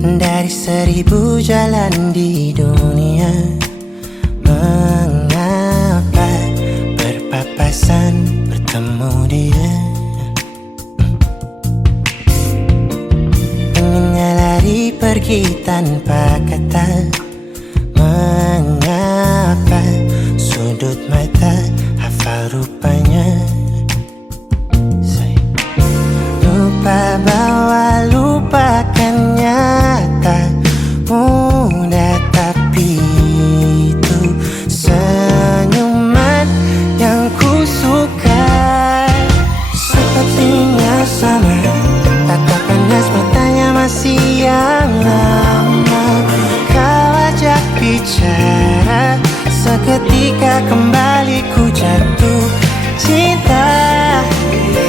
Dari 1000 jalan di dunia, mengapa berpapasan bertemu dia? Pengennya lari pergi tanpa kata, mengapa sudut mata hafal rupanya? Lupa bahwa lupakan nyata mudah, tapi itu senyuman yang ku suka. Sepertinya sama, tatap panas matanya masih yang lama. Kau ajak bicara, seketika kembali ku jatuh cinta.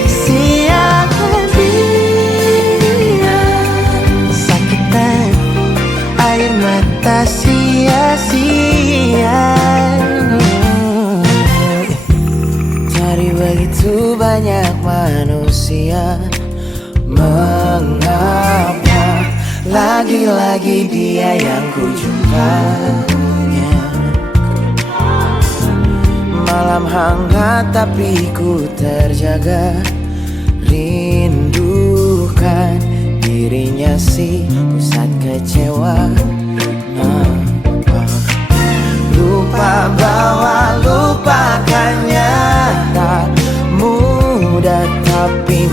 Siapkan dia, sakitan air mata sia-sia. Dari begitu banyak manusia, mengapa lagi-lagi dia yang ku jumpa? Malam hangat tapi ku terjaga, rindukan dirinya si pusat kecewa. Lupa bahwa lupakannya tak mudah, tapi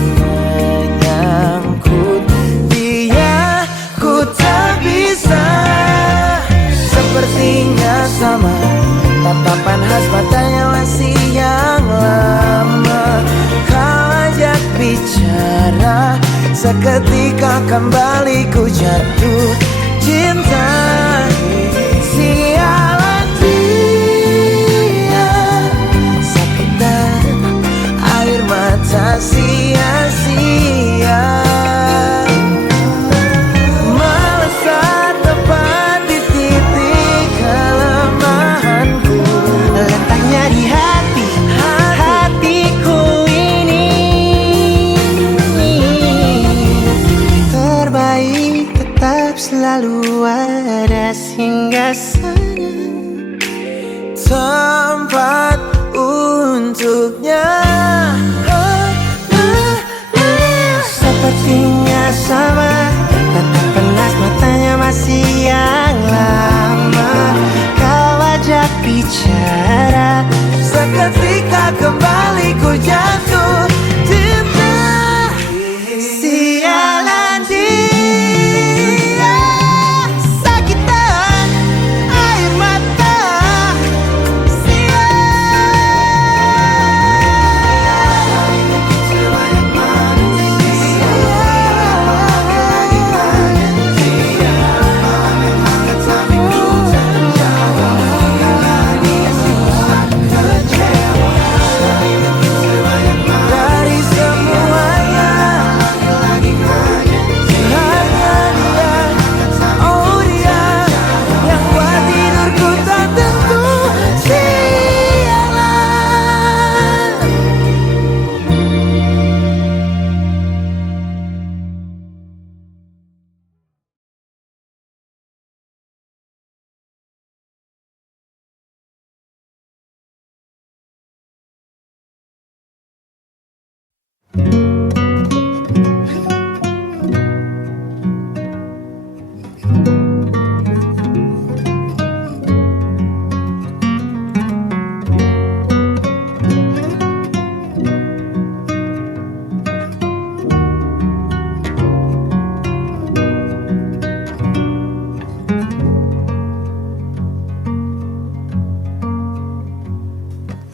menyangkut dia ku tak bisa. Sepertinya sama, tatapan khas matanya masih yang lama. Kau ajak bicara, seketika kembali ku jatuh cinta. Sialan dia, sakitan air mata sia-sia. Melesat tepat di titik kelemahanku, letaknya di hatiku ini. Terbaik tetap selalu ada singgasana, tempat untuknya. sepertinya sama, tatap panas matanya masih yang lama. Kau ajak bicara, Seketika kembali ku jatuh cinta. sialan dia, sakitan air mata sia. Dari semuanya hanya dia, oh dia yang buat tidurku tak tentu. Sialan.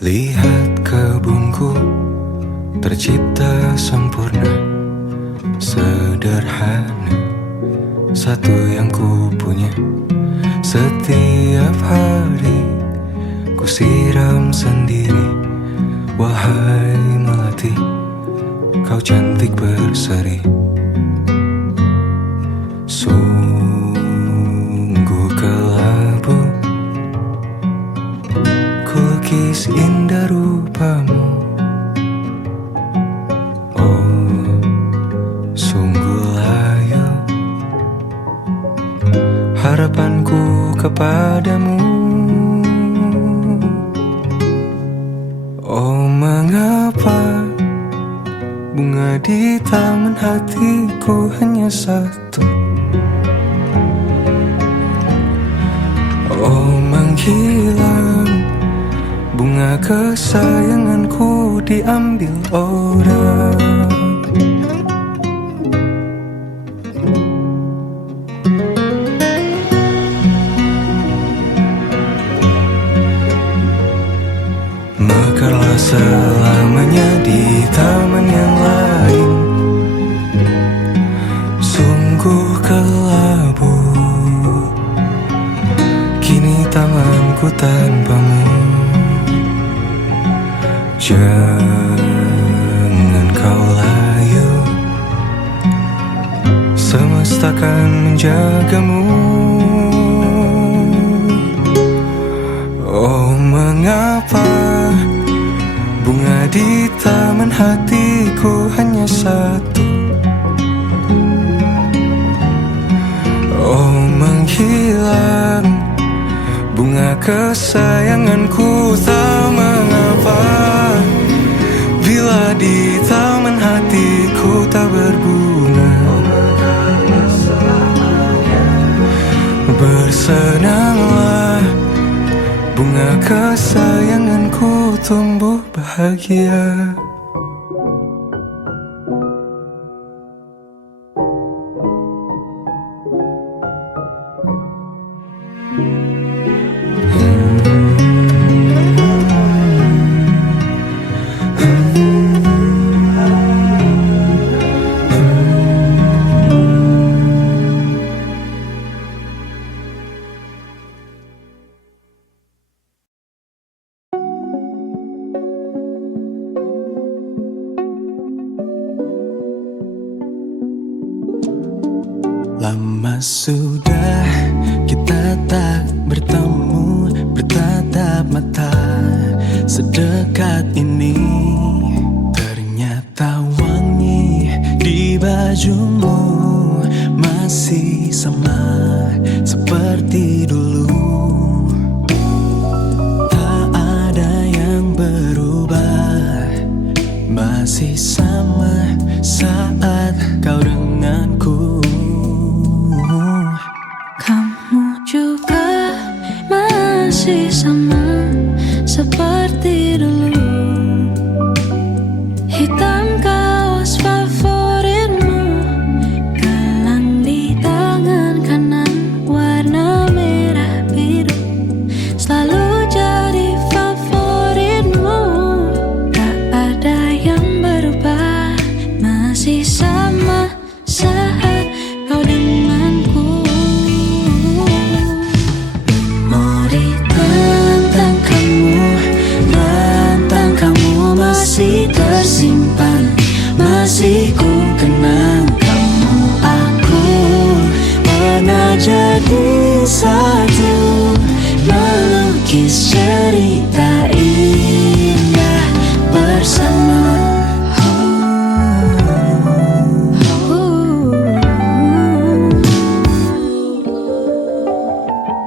Lihat kebunku tercipta sempurna, sederhana, satu yang ku punya. Setiap hari ku siram sendiri. Wahai melati, kau cantik berseri. Sungguh kelabu kulukis indah rupamu. Oh, sungguh layu harapanku kepadamu. Oh, mengapa bunga di taman hatiku hanya satu? Oh, menghilang bunga kesayanganku diambil orang. Mekarlah selamanya di taman yang lain. Sungguh kelabu kini tamanku tanpamu. Jangan kau layu, semesta akan menjagamu. Oh, mengapa bunga di taman hatiku hanya satu? Oh, menghilang bunga kesayanganku, tak mengapa bila di taman hatiku tak berbunga. Bersenanglah bunga kesayanganku tumbuh bahagia. Lama sudah kita tak bertemu, bertatap mata sedekat ini. Ternyata wangi di bajumu masih sama seperti dulu. Tak ada yang berubah, masih sama saat kau denganku. Kamu juga masih sama seperti dulu. Hitam kaos favoritmu, gelang di tangan kanan warna merah biru, selalu jadi favoritmu. Tak ada yang berubah, masih sama saat kau denganku. Memori tentang kamu masih tersimpan, masih ku kenang. Kamu aku pernah jadi satu, melukis cerita indah bersama.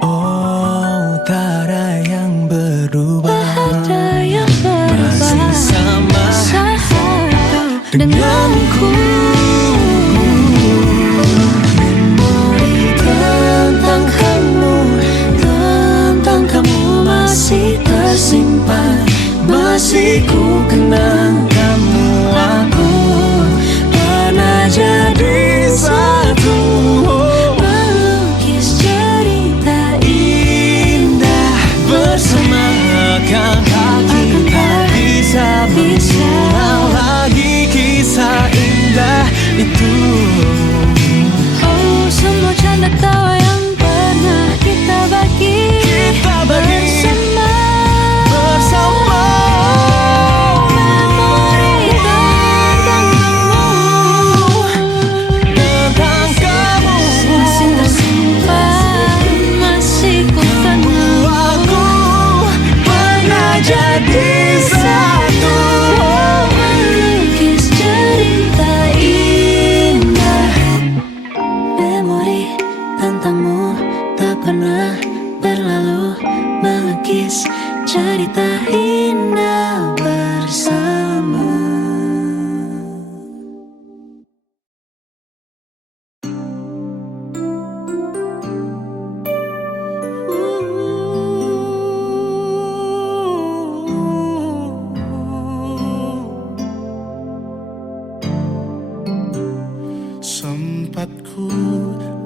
Oh, tak ada yang berubah, Ada yang masih berubah sama saat kau denganku. Memori tentang kamu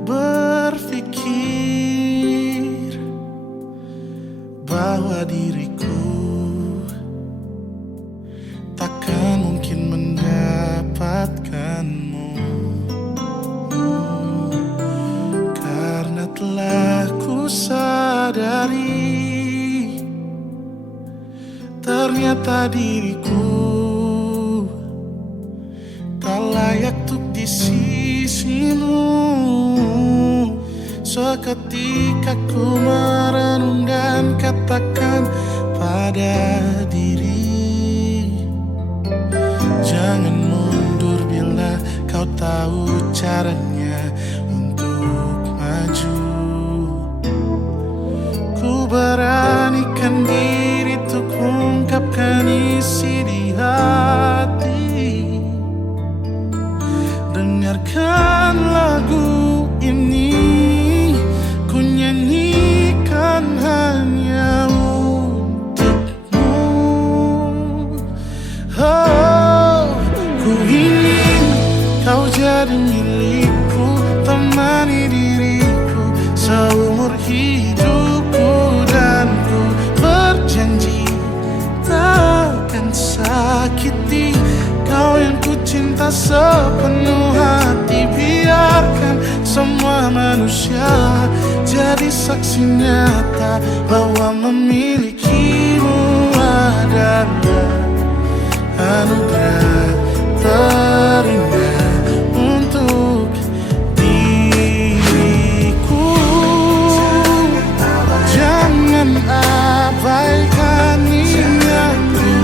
berpikir bahwa diriku takkan mungkin mendapatkanmu, karena telah ku sadari ternyata diriku tak layak untuk di sisimu. Seketika ku merenung dan katakan pada diri, jangan mundur bila kau tahu caranya untuk maju. Ku beranikan diri untuk ungkapkan isi di hati. Dengarkan lagu ini, ku nyanyikan hanya untukmu. Oh, ku ingin kau jadi milikku, temani diriku seumur hidupku, dan ku berjanji takkan sakiti kau yang ku cinta sepenuh hati. Biarkan semua manusia jadi saksi nyata bahwa memilikimu adalah anugerah terindah untuk diriku. Jangan abaikan niatku,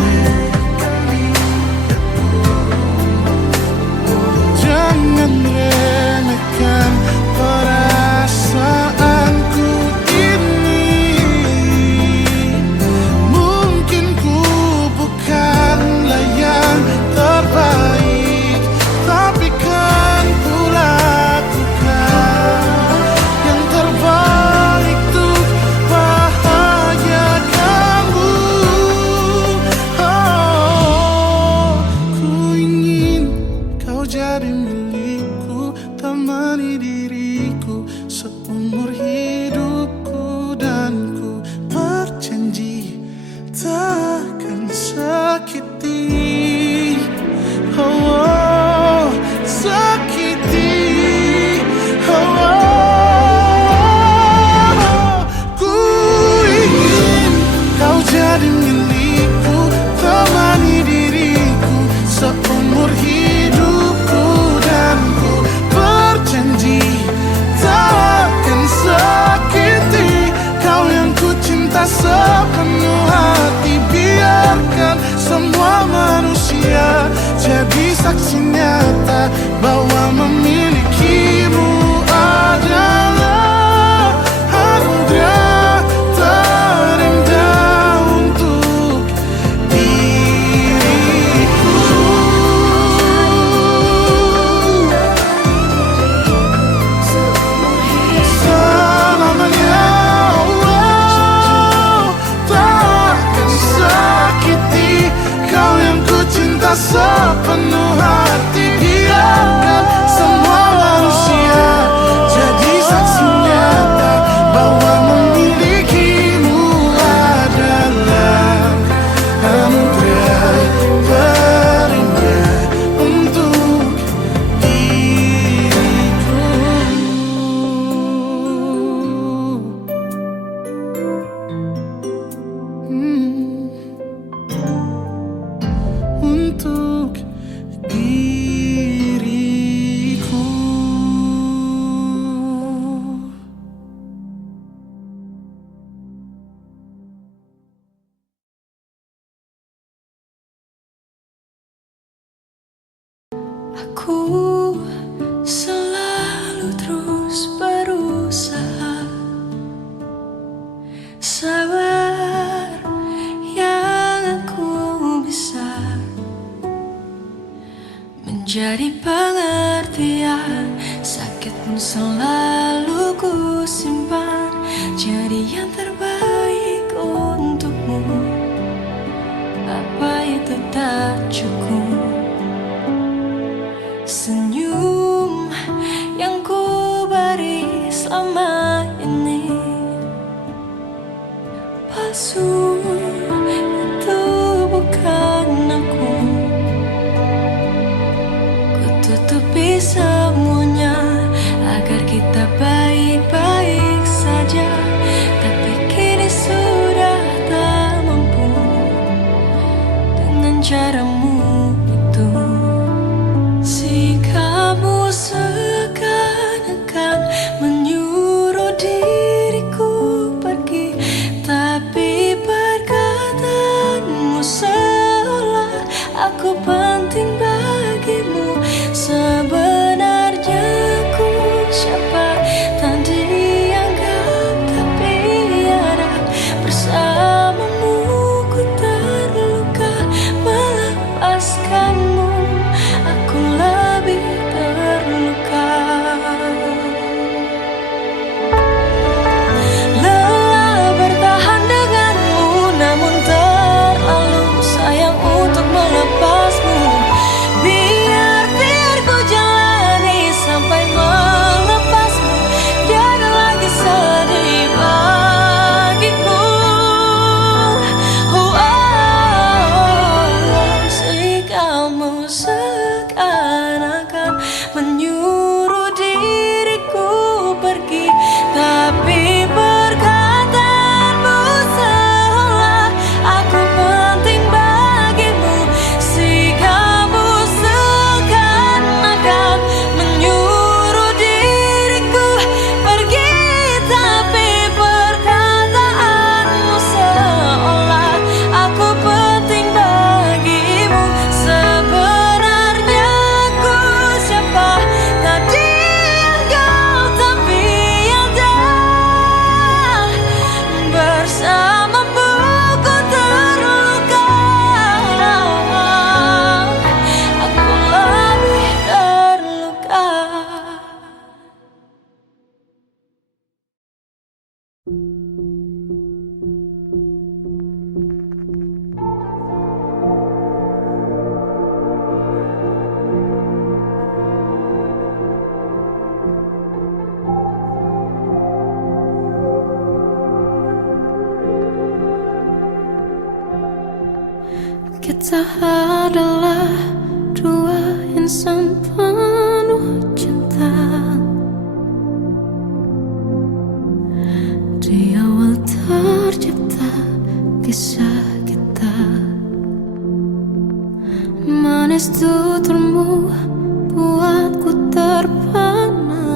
jangan remehkan perasaanku ini. Mungkin ku bukanlah yang terbaik, tapi kan ku lakukan yang terbaik untuk bahagiakanmu. Oh, ku ingin kau jadi milikku, temani diriku seumur hidupku, dan ku berjanji takkan sakiti, oh, sakiti, oh. Ku ingin kau jadi milikku, temani diriku seumur hidupku, dan ku berjanji takkan sakiti kau yang ku cinta sepenuh hati. Biarkan semua manusia jadi saksi nyata bahwa memilikimu adalah anugerah terindah untuk diriku. Selamanya, oh, takkan sakiti kau yang ku cinta sepenuh hati. Biarkan semua manusia jadi saksi nyata bahwa memilikimu adalah anugerah terindah untuk diriku. Untuk diriku. Aku selalu terus berusaha sabar yang aku bisa menjadi pengertian. Sakit pun selalu ku simpan, jadi yang terbaik untukmu. Apa itu tak cukup? Senyum yang ku selama ini palsu, itu bukan aku. Ku tutupi semuanya agar kita baik-baik saja, tapi kini sudah tak mampu dengan caramu itu. Sikapmu seakan-akan menyuruh diriku pergi, tapi perkataanmu seolah aku penting bagimu. Sebenarnya ku siapa, tak dianggap tapi harap bersamamu ku terluka. Melepaskanmu aku lebih terluka. Lelah bertahan denganmu, namun terlalu sayang untuk melepasmu. Biar ku jalani sampai melepasmu, tiada lagi sedih bagiku. Sikapmu seakan-akan menyuruh diriku pergi, tapi perkataanmu seolah aku penting bagimu. Sikapmu seakan-akan menyuruh diriku pergi, tapi perkataanmu seolah aku penting bagimu. Sebenarnya ku siapa, tak dianggap tapi ada bersamamu ku terluka. Aku lebih terluka. Kita adalah dua insan penuh cinta. Di awal tercipta kisah kita, manis tuturmu buatku terpana.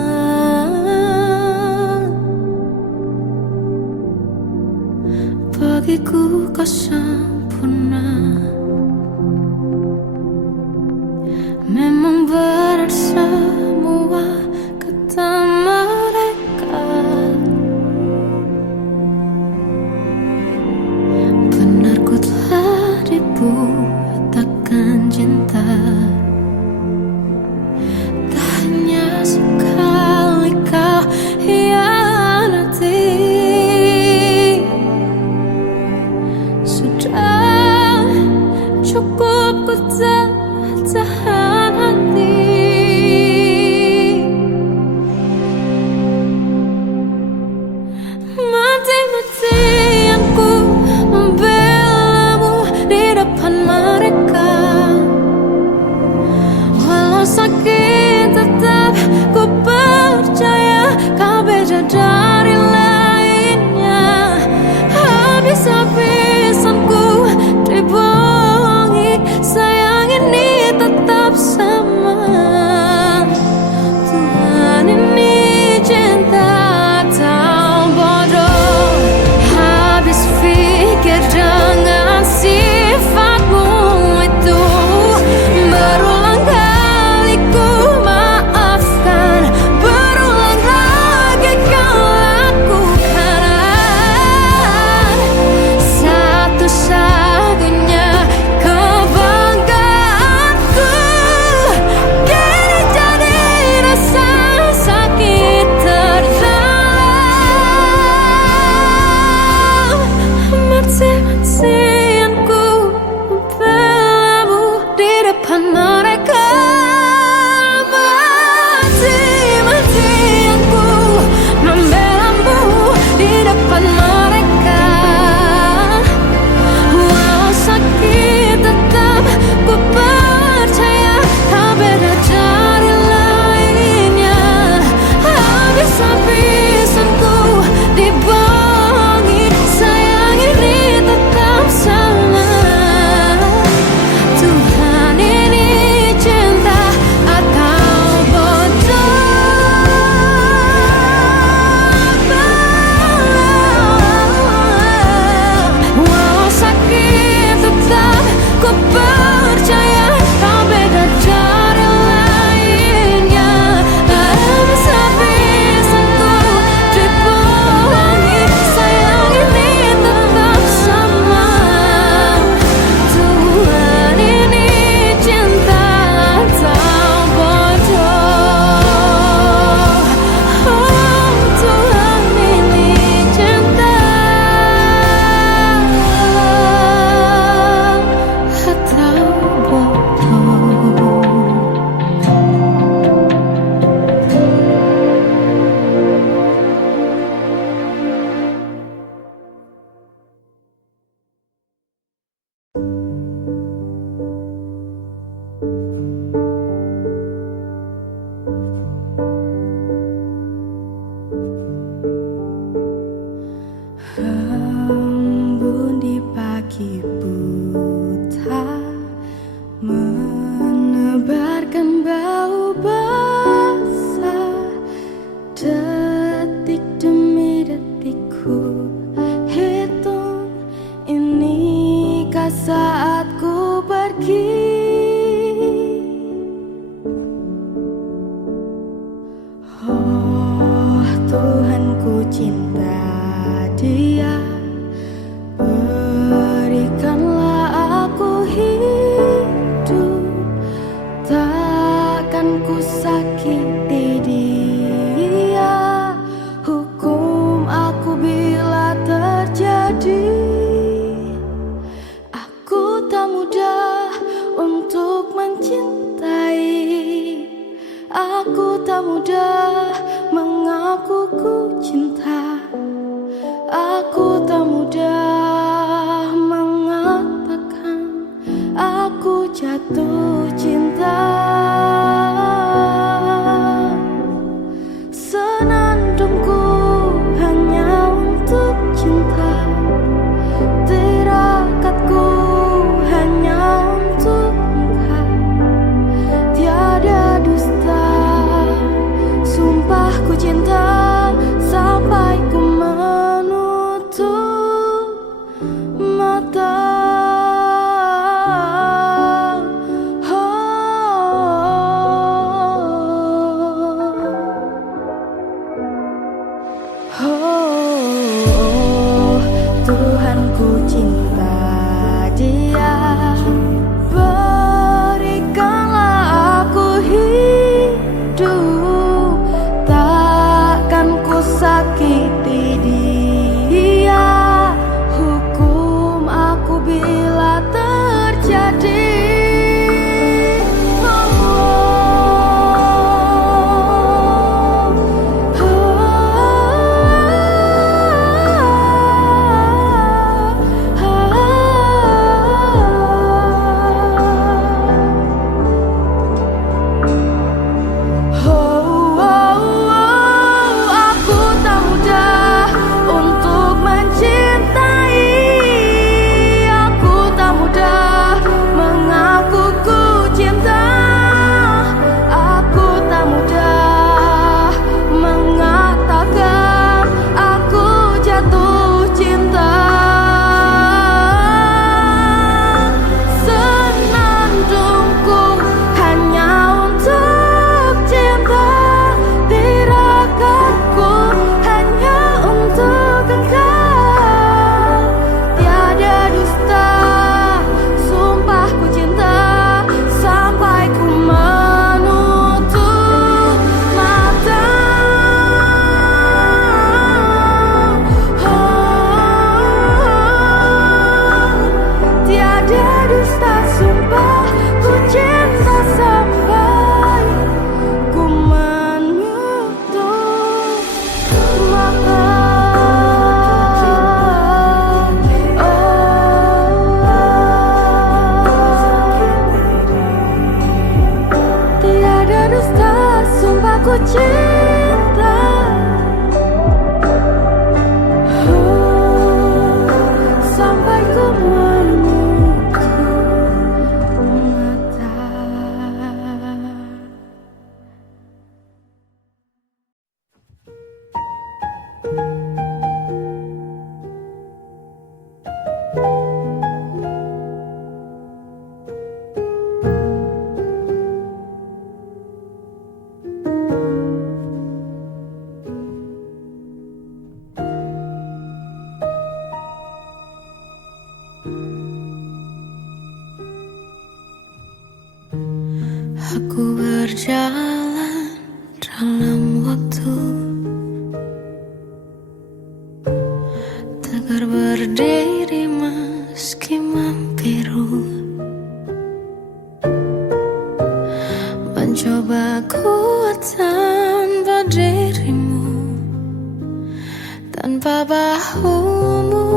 Bagiku kau sempurna. Memang benar semua kata mereka, benar ku telah dibutakan cinta. Tak hanya sekali kau hianati, sudah cinta dia. Berikanlah aku hidup, takkan ku sakiti dia. Hukum aku bila terjadi. Aku tak mudah untuk mencintai. Aku tak mudah mengaku ku cinta. Aku tak mudah mengatakan aku jatuh cinta. Senandungku hanya untuk cinta. Tirakatku hanya untuk engkau. Tiada dusta, sumpah ku cinta sampai ku menutup mata. Tuhan ku cinta dia. Berikanlah aku hidup, takkan ku sakiti dia. Hukum aku bila terjadi. Ku cinta, sampai ku menutup mata. Aku berjalan dalam waktu, tegar berdiri meski membiru. Mencoba kuat tanpa dirimu, tanpa bahumu,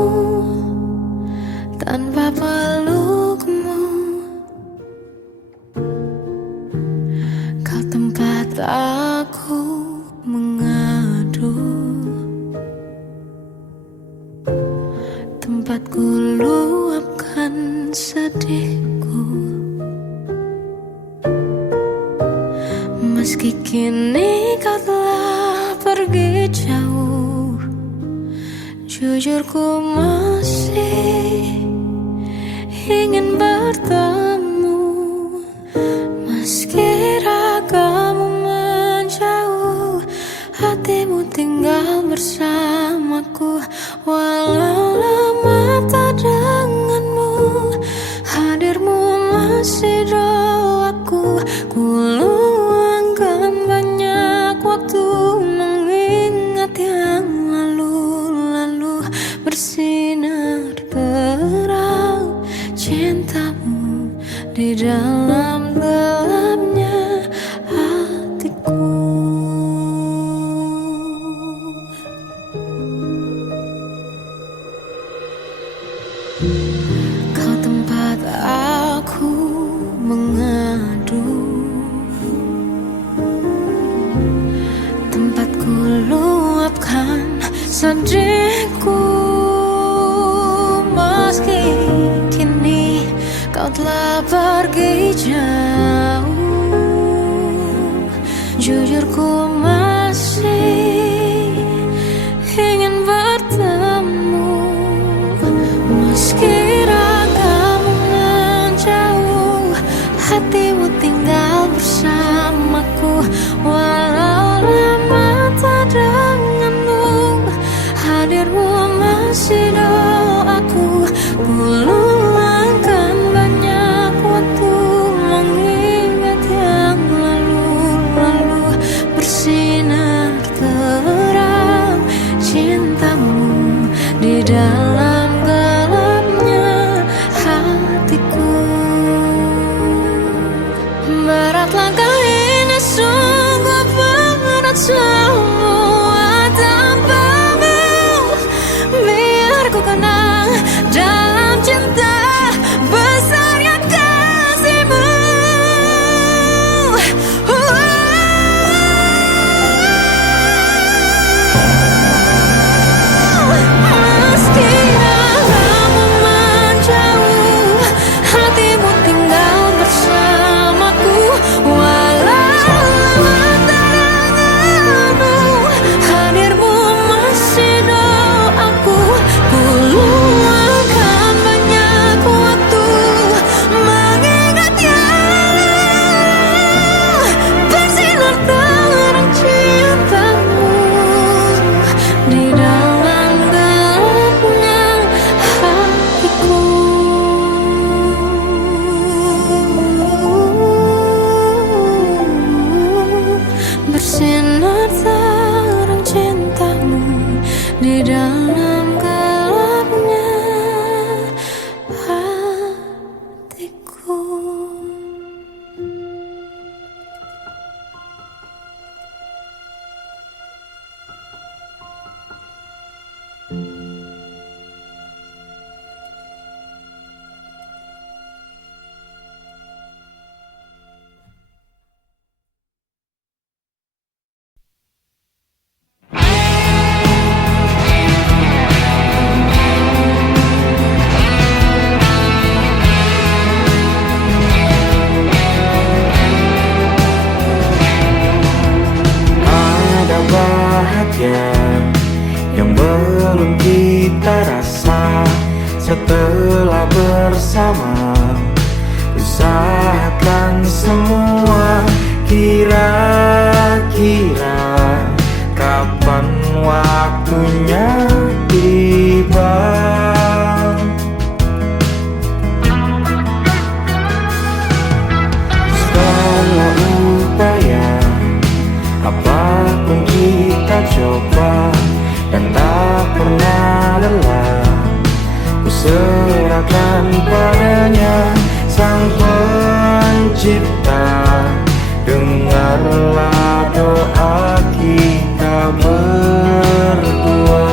tanpa pelukmu. Kau tempat aku mengadu, tempat ku luapkan sedihku. Meski kini kau telah pergi jauh, jujur ku masih ingin bertemu. Meski ragamu menjauh, hatimu tinggal bersamaku. Walau lama tak denganmu, hadirmu masih doaku. Ku luangkan banyak waktu mengingat yang lalu-lalu. Bersinar terang cintamu di dalam gelapnya hatiku. Kau tempat aku mengadu, tempatku luapkan sedihku. Meski kini kau telah pergi jauh, jujur ku masih ingin bertemu. Meski ragamu menjauh, hatimu tinggal bersamaku. Walau lama tak denganmu, hadirmu masih doaku. Ku luangkan banyak waktu mengingat yang lalu-lalu. Bersinar terang cintamu di dalam gelapnya hatiku. Berat langkah ini, sungguh berat semua tanpamu. Biar ku kenang dalam cinta besarnya kasihmu. Meski ragamu menjauh, hatimu tinggal bersamaku. Walau lama tak denganmu, hadirmu masih doaku. Ku luangkan banyak waktu mengingat yang bersinar terang cintamu di dalam gelapnya hatiku. Bersinar terang cintamu di dalam gelapnya hatiku. Ada bahagia yang belum kita rasa setelah bersama. Usahakan semua, kira-kira kapan waktunya tiba. Segala upaya, apapun kita coba dan tak pernah lelah. Ku serahkan padanya, Sang Pencipta. Dengarlah doa kita berdua.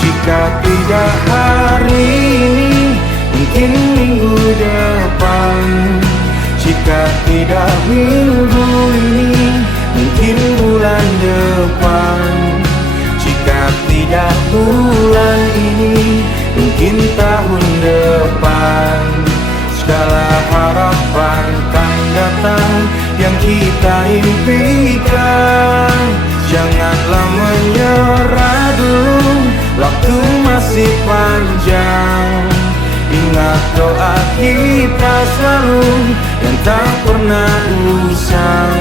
Jika tidak hari ini, mungkin minggu depan. Jika tidak minggu ini, mungkin bulan depan. Jika tidak bulan ini, mungkin tahun depan. Segala harapan kan datang yang kita impikan. Janganlah menyerah dulu, waktu masih panjang. Ingat doa kita selalu yang tak pernah usang.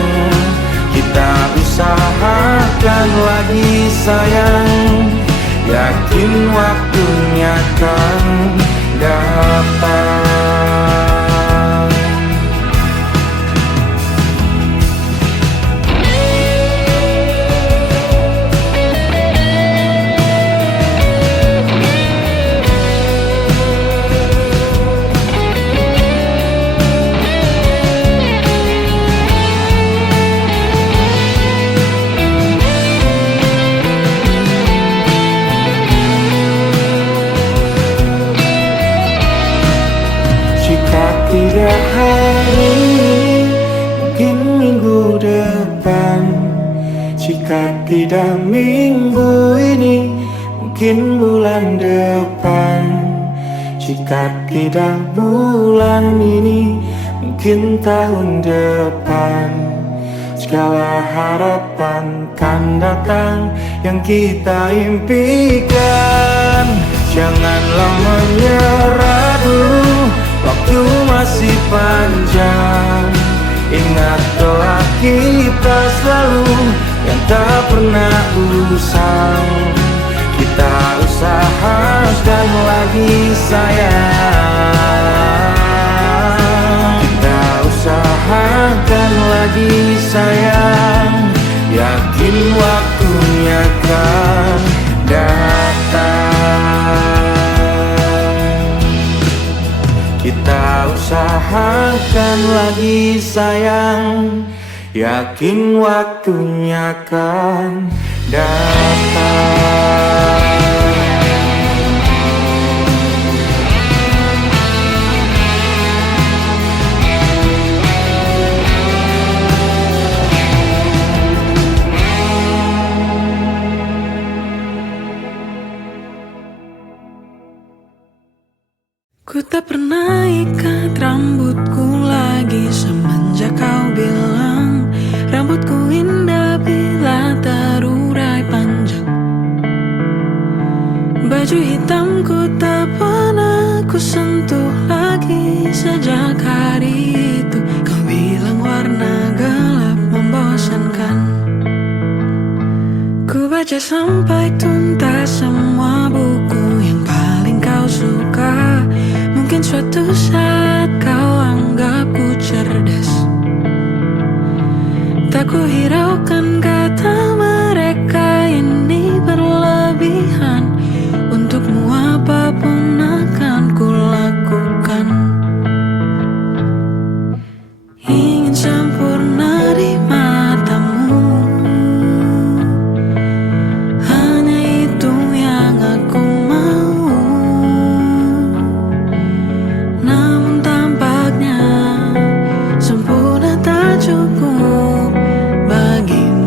Kita usahakan usahanya lagi sayang, yakin waktunya kan datang. Tidak hari ini, mungkin minggu depan. Jika tidak minggu ini, mungkin bulan depan. Jika tidak bulan ini, mungkin tahun depan. Segala harapan kan datang yang kita impikan. Janganlah menyerah dulu, waktu masih panjang. Ingat doa kita selalu yang tak pernah usang. Kita usahakan lagi sayang. Kita usahakan lagi sayang, yakin waktunya kan datang. Kita usahakan lagi sayang, yakin waktunya kan datang. Ku tak pernah ikat rambutku lagi semenjak kau bilang rambutku indah bila terurai panjang. Baju hitamku tak pernah ku sentuh lagi sejak hari itu. Kau bilang warna gelap membosankan. Ku baca sampai tuntas semua buku yang paling kau suka. Mungkin suatu saat kau anggapku cerdas. Tak ku hiraukan kata mereka ini berlebihan. Untukmu apapun akan ku lakukan. Ingin sempurna di matamu, hanya itu yang aku mau. Namun tampaknya sempurna tak cukup bagimu.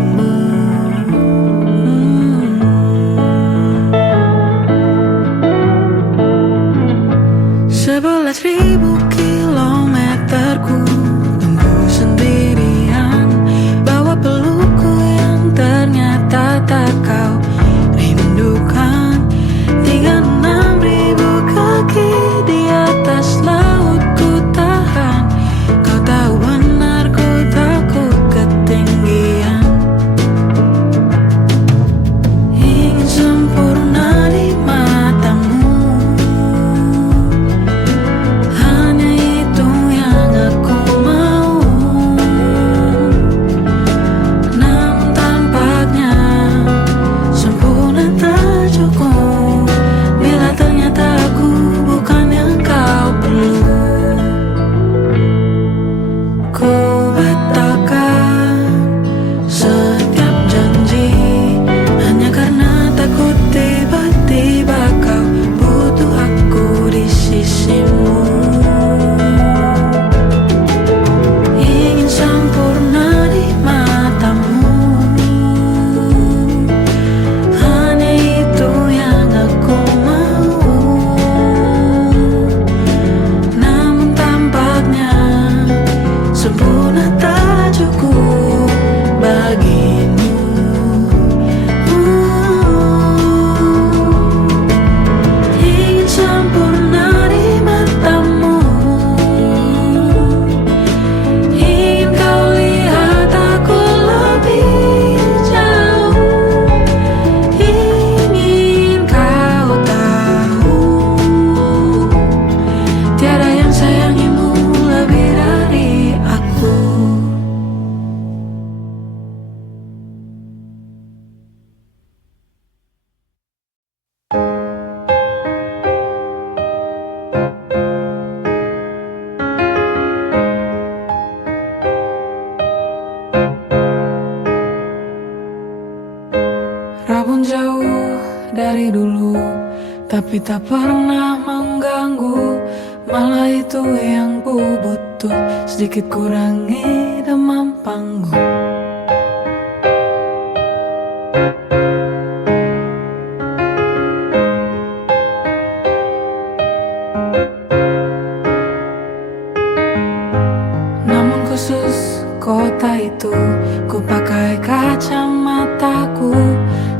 Rabun jauh dari dulu, tapi tak pernah mengganggu. Malah itu yang ku butuh, sedikit kurangi demam panggung. Namun khusus kota itu, ku pakai kacamataku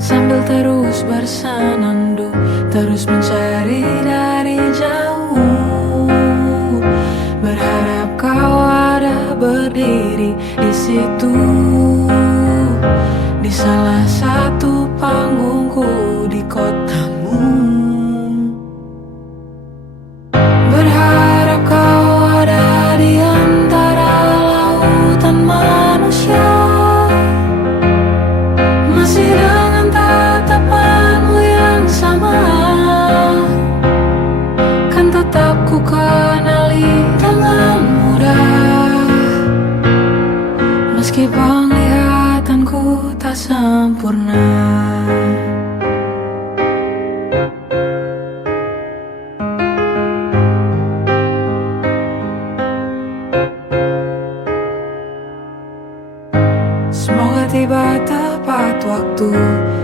sambil terus bersenandung, terus mencari dari jauh. Berharap kau ada berdiri di situ, di salah satu panggungku di kotamu. Berharap kau ada di antara lautan manusia, masih dengan tatapanmu yang sama. Kan tetap ku kenali dengan mudah, meski penglihatanku tak sempurna. Semoga tiba tepat waktu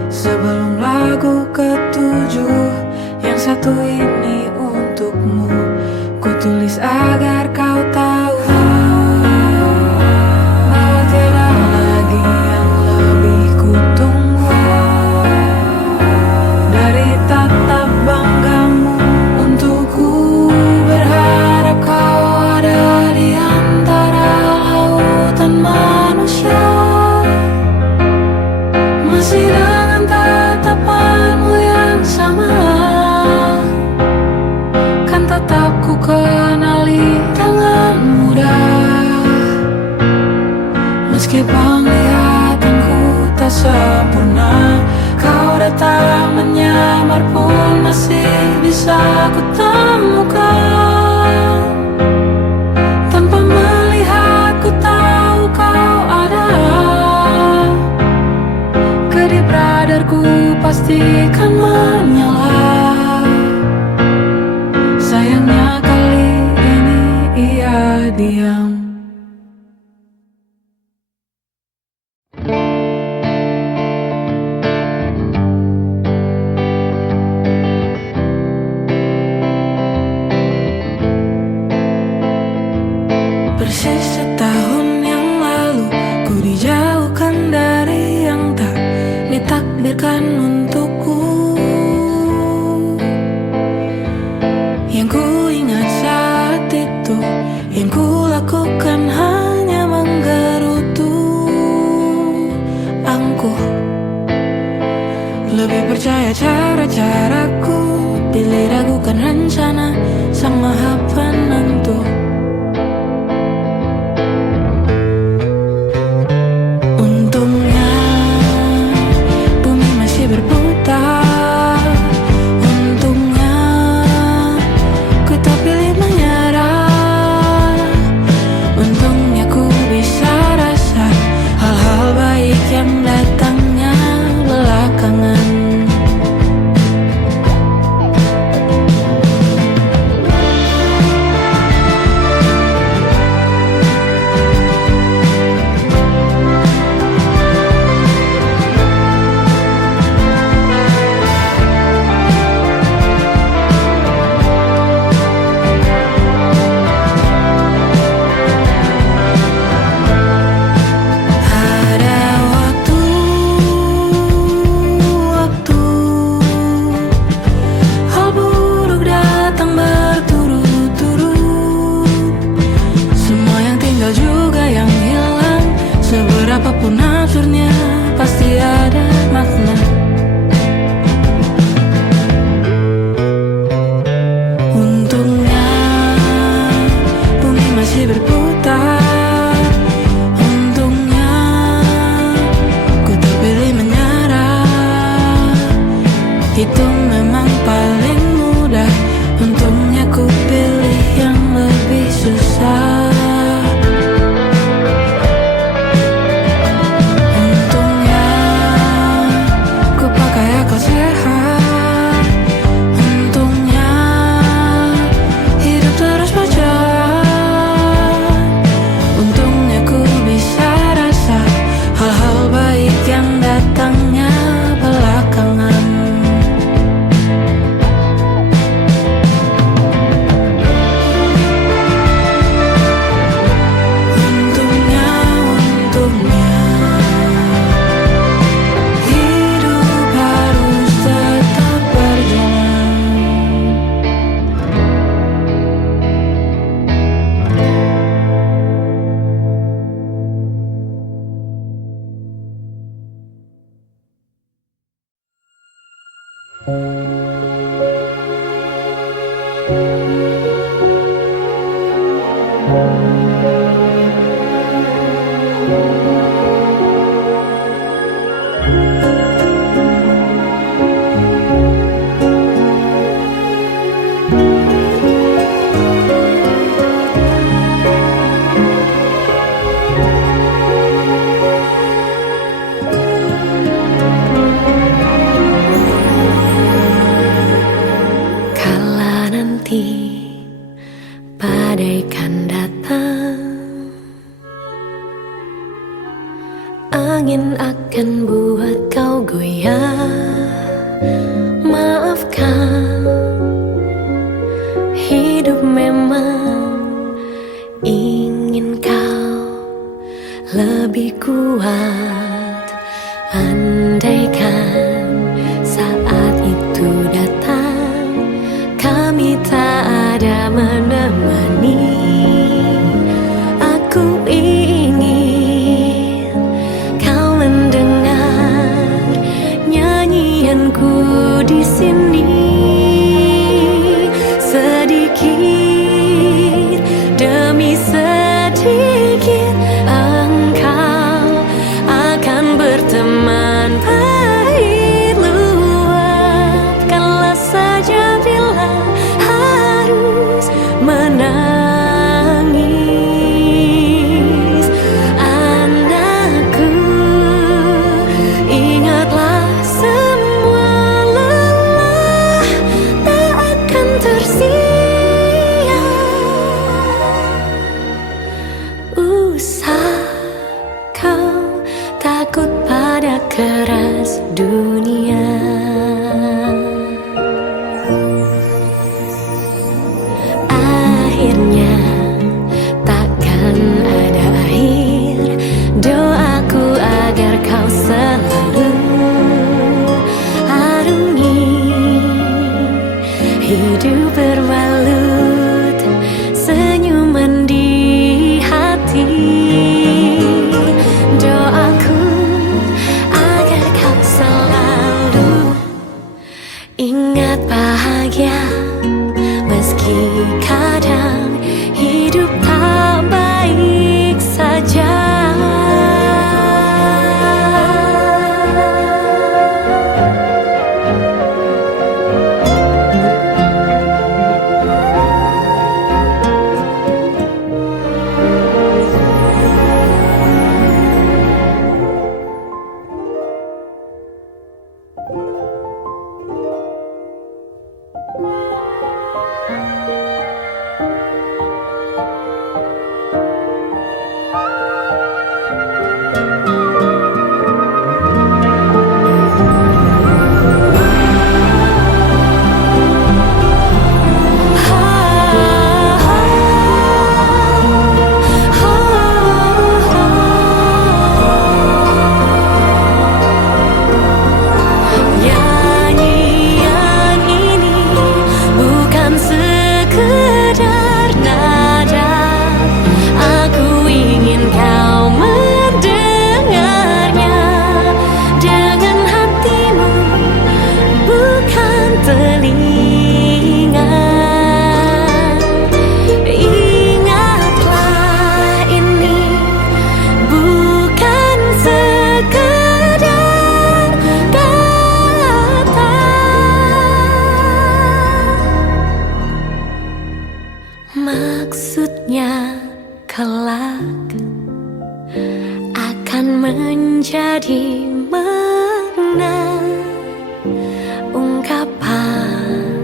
sebelum lagu ketujuh. Yang satu ini untukmu, ku tulis agar kau tahu bahwa tiada lagi yang lebih ku tunggu dari tatap banggamu untukku. Berharap kau ada di antara lautan manusia, masih dengan tatapanmu yang sama. Kan tetap ku kenali dengan mudah, meski penglihatanku tak sempurna. Kau datang menyamar pun masih bisa ku temukan. Tanpa melihat ku tahu kau ada. Kedip radarku pastikan menyala. Sayangnya kali ini ia diam. Persis setahun yang lalu, ku dijauhkan dari yang tak ditakdirkan untukku. Yang ku ingat saat itu, yang ku lakukan hanya menggerutu angkuh. Lebih percaya cara-caraku, pilih ragukan rencana sang maha penentu. Untungnya bumi masih berputar. Untungnya ku tak pilih menyerah. Untungnya ku bisa rasa hal-hal baik yang datangnya belakangan. Apapun aturnya pasti ada makna. Untungnya bumi masih berputar. Untungnya ku terpilih menyerah. Itu memang paling mudah. Untungnya ku pilih yang lebih susah. Ku Kala nanti badai kan datang, angin akan buat kau goyah. Maafkan, hidup memang ingin kau lebih kuat. Andaikan saat itu datang, kami tak ada menemani. Aku ingin kau mendengar nyanyianku di sini. Sedikit demi sedikit engkau akan berteman pahit luapkanlah saja bila harus menangis. Anakku, ingatlah semua lelah tak akan tersia. Usah kau takut pada keras dunia. Akhirnya takkan ada akhir. Doaku agar kau selalu arungi hidup berbalut senyuman di hati. Doaku agar kau selalu ingat bahagia, meski kadang hidup tak baik saja. Nyanyian ini bukan sekedar nada. Aku ingin kau mendengarnya dengan hatimu, bukan telinga. Ingatlah, ini bukan sekedar kata. Maksudnya kelak akan menjadi makna ungkapan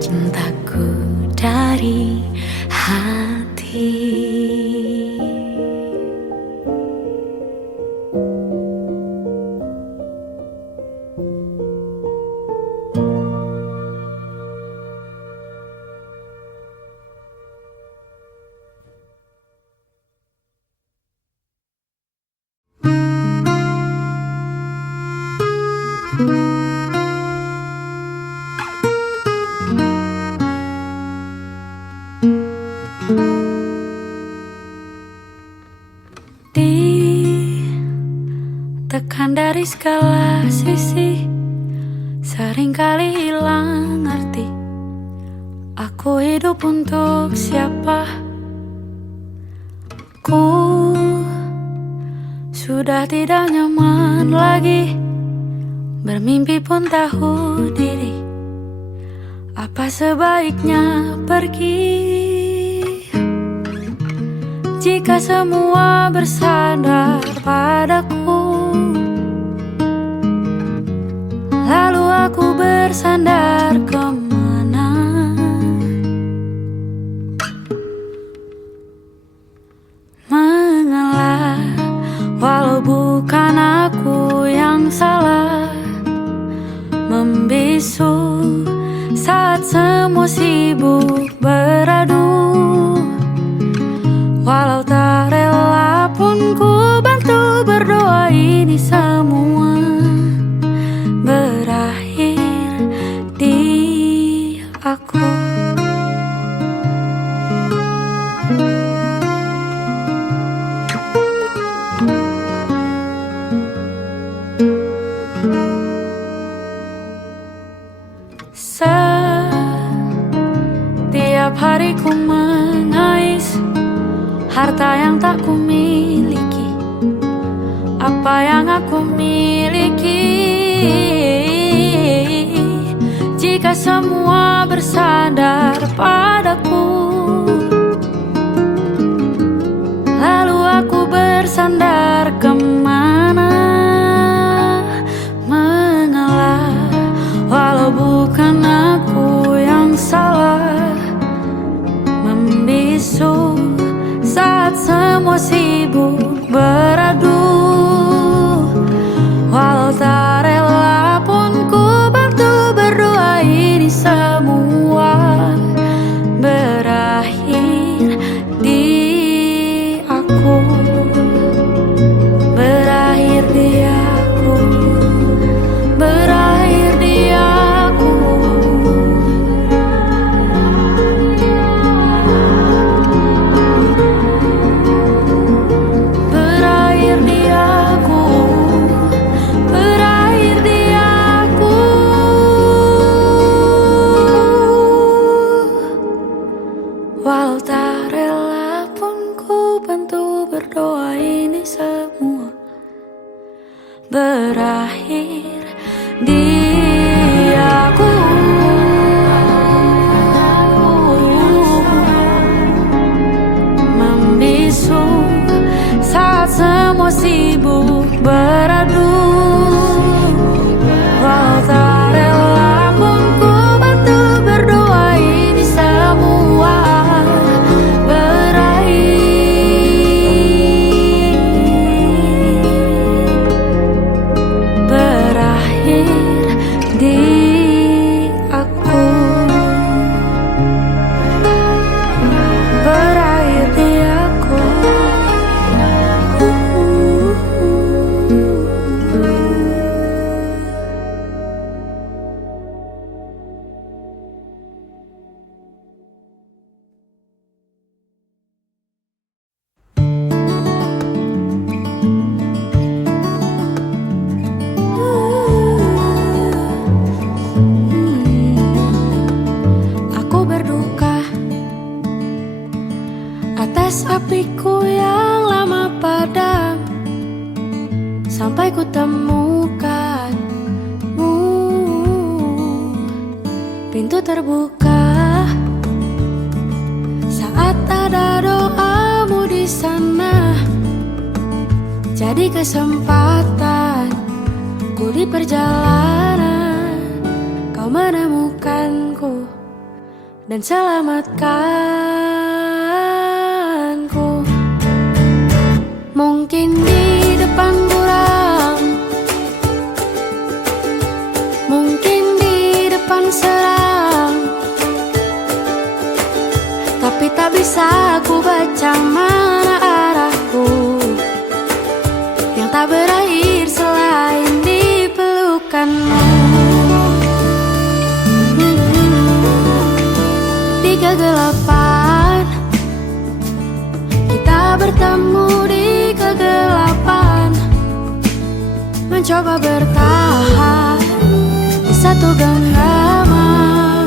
cintaku dari hati. Ditekan dari segala sisi, Seringkali hilang arti. Aku hidup untuk siapa? Ku sudah tidak nyaman lagi. Bermimpi pun tahu diri. Apa sebaiknya pergi? Jika semua bersandar padaku, lalu aku bersandar kemana? Mengalah, walau bukan aku yang salah. Membisu saat semua sibuk beradu. Walau tak rela pun ku bantu berdoa ini semua berakhir di aku. Setiap hari ku mengais harta yang tak ku miliki. Apa yang aku miliki? Jika semua bersandar padaku, lalu aku bersandar kemana? Mengalah, walau bukan aku yang salah. Membisu saat semua sibuk beradu. Walau tak rela pun ku bantu berdoa ini semua berakhir di aku. Berakhir di aku. Berakhir di aku. Berakhir di aku. Berakhir di aku. Walau tak rela pun ku bantu berdoa ini semua berakhir di aku. Membisu saat semua sibuk beradu. Walau tak rela pun ku bantu berdoa ini semua berakhir di aku. Berakhir di aku. Aku berduka atas apiku yang lama padam, sampai ku temukanmu. Pintu terbuka saat ada doamu di sana. Jadi kesempatan ku di perjalanan, kau menemukanku dan selamatkanku. Mungkin di depan buram, mungkin di depan seram, tapi tak bisa ku baca mana arahku yang tak berakhir selain di pelukanmu. Di kegelapan kita bertemu, di kegelapan mencoba bertahan di satu genggaman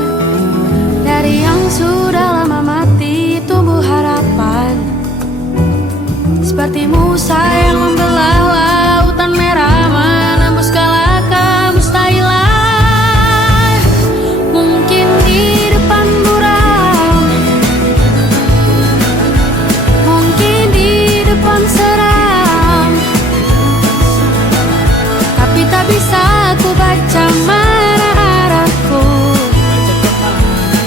dari yang sudah lama mati, tumbuh harapan seperti Musa yang membelah lautan merah, menembus segala mustahilan. Mungkin di depan muram, mungkin di depan seram, tapi tak bisa ku baca mana arahku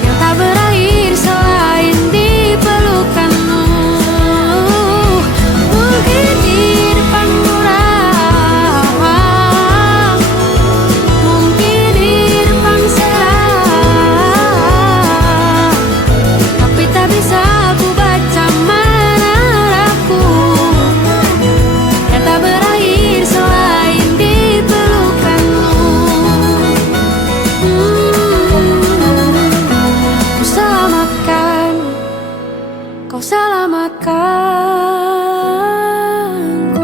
yang tak berakhir selain di pelukanmu. Mungkin di depan muram, mungkin di depan seram, tapi tak bisa ku baca mana arahku yang tak berakhir selain di pelukanmu. Ku selamatkan, kau selamatkanku.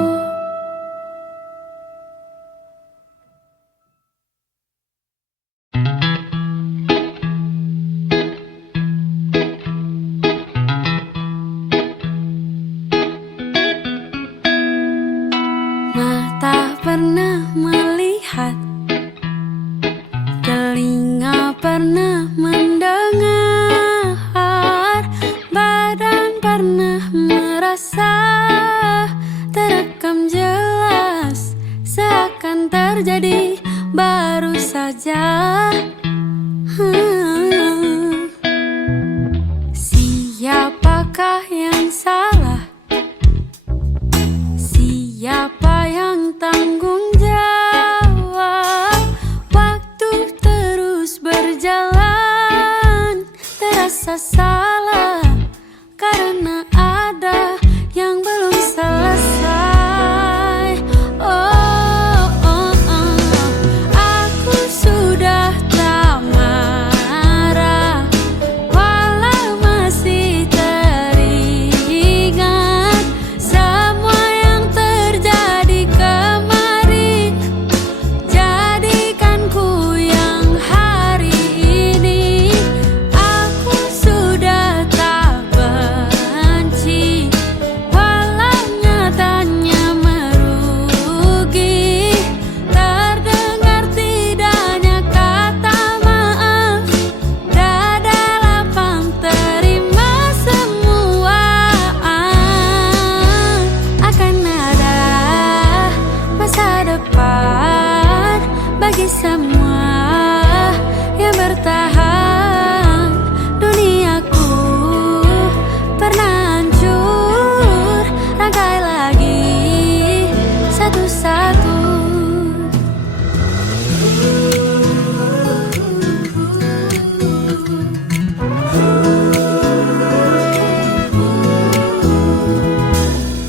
Mata pernah melihat, telinga pernah mendengar, badan pernah merasa, terekam jelas, seakan terjadi baru saja. Siapakah yang salah? Siapa yang tanggung jawab? Waktu terus berjalan, terasa salah karena ada yang belum selesai. Aku sudah tak marah, walau masih teringat semua yang terjadi kemarin. Jadikan ku yang hari ini. Aku sudah tak benci, walau nyatanya merugi. Terdengar tidaknya kata maaf, dada lapang terima semua. Akan ada masa depan bagi semua yang bertahan. Duniaku pernah hancur, rangkai lagi satu-satu.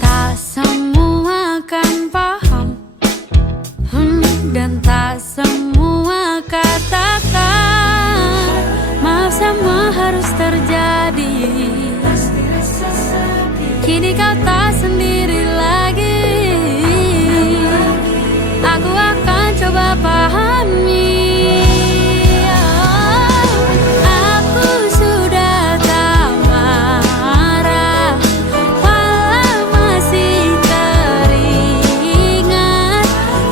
Tak semua kan paham, dan tak semua katakan maaf, semua harus terjadi. Kini kau tak sendiri lagi. Aku akan coba pahami. Aku sudah tak marah, walau masih teringat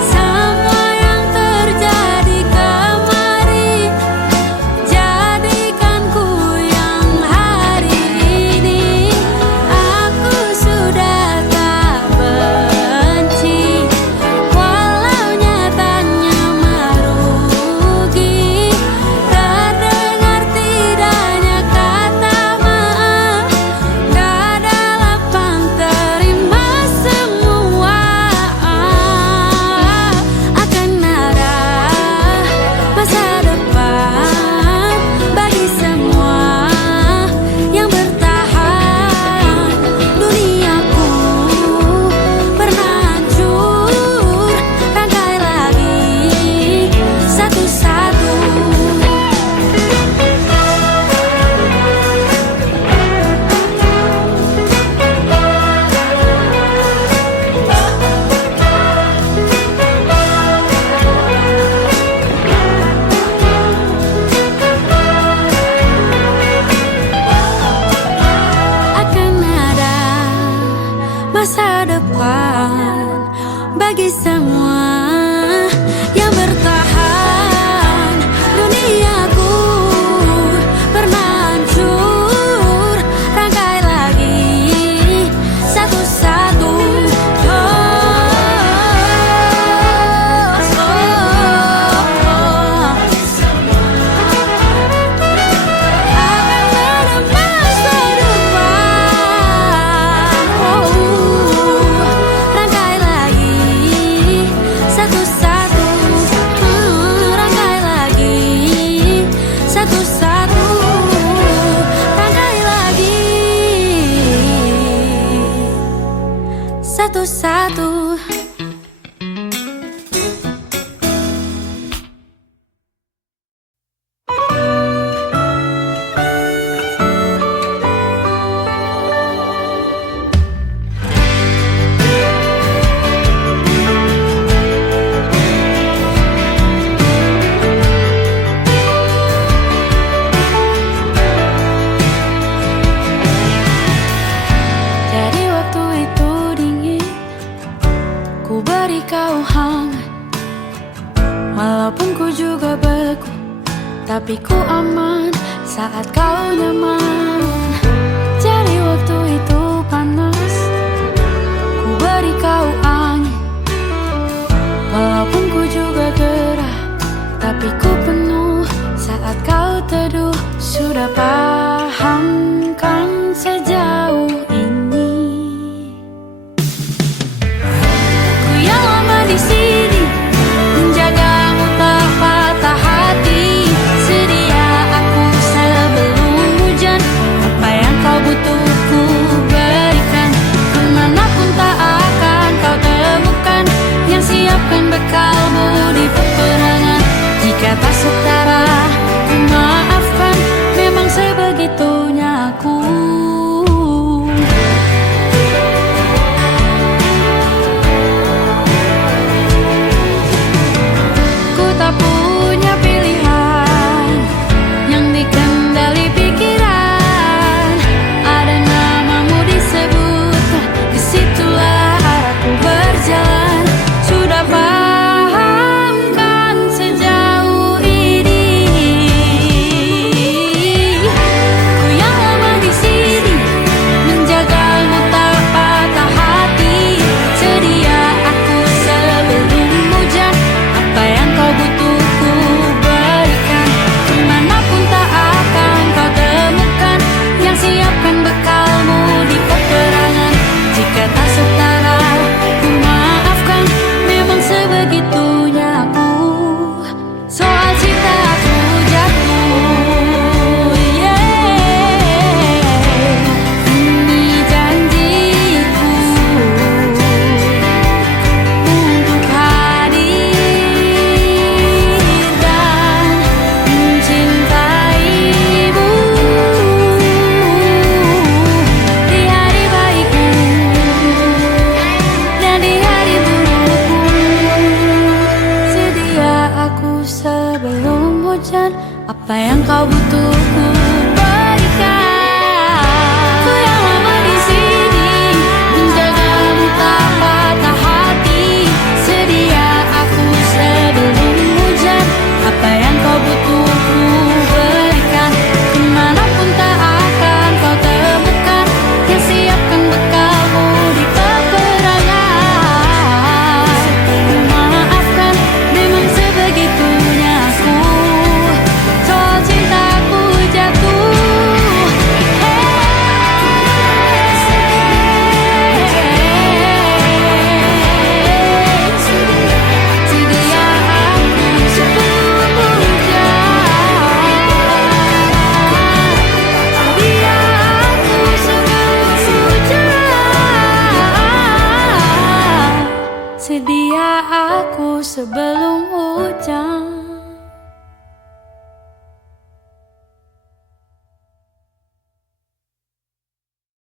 semua yang terjadi kemarin. Jadikan ku yang hari ini. Aku sudah tak benci, walau nyatanya Walaupun ku juga beku, tapi ku aman saat kau nyaman. Jadi waktu itu panas, ku beri kau angin. Walaupun ku juga gerah, tapi ku penuh saat kau teduh. Sudah paham kan sejauh ini? Ku yang lama di sini, menjagamu tak patah hati. Sedia aku sebelum hujan, apa yang kau butuh ku berikan. Kemanapun tak akan kau temukan yang siapkan bekalmu di peperangan. Jika tak setara, ku maafkan, memang sebegitunya aku. Ku tak punya pilihan yang dikendali pikiran. Ada namamu disebut, disitulah arahku berjalan. Sudah paham kan sejauh ini? Ku yang lama di sini, menjagamu tak patah hati. Sedia aku sebelum hujan, apa yang kau butuh ku berikan. Kemanapun tak akan kau temukan yang siapkan bekalmu di peperangan. Jika tak setara, ku maafkan, memang sebegitunya aku. Soal cinta aku jatuh, ini janjiku untuk hadir dan mencintaimu di hari baikku dan di hari burukku. Sedia aku sebelum hujan, apa yang kau butuh ku berikan. Ku yang lama di sini, menjagamu tak patah hati. Sedia aku sebelum hujan, apa yang kau butuh ku berikan. Kemanapun tak akan kau temukan yang siapkan bekalmu di peperangan. Ku maafkan, memang sebegitunya aku. Soal cintaku jatuh, sedia aku sebelum hujan. Sedia aku sebelum hujan. Sedia aku sebelum hujan.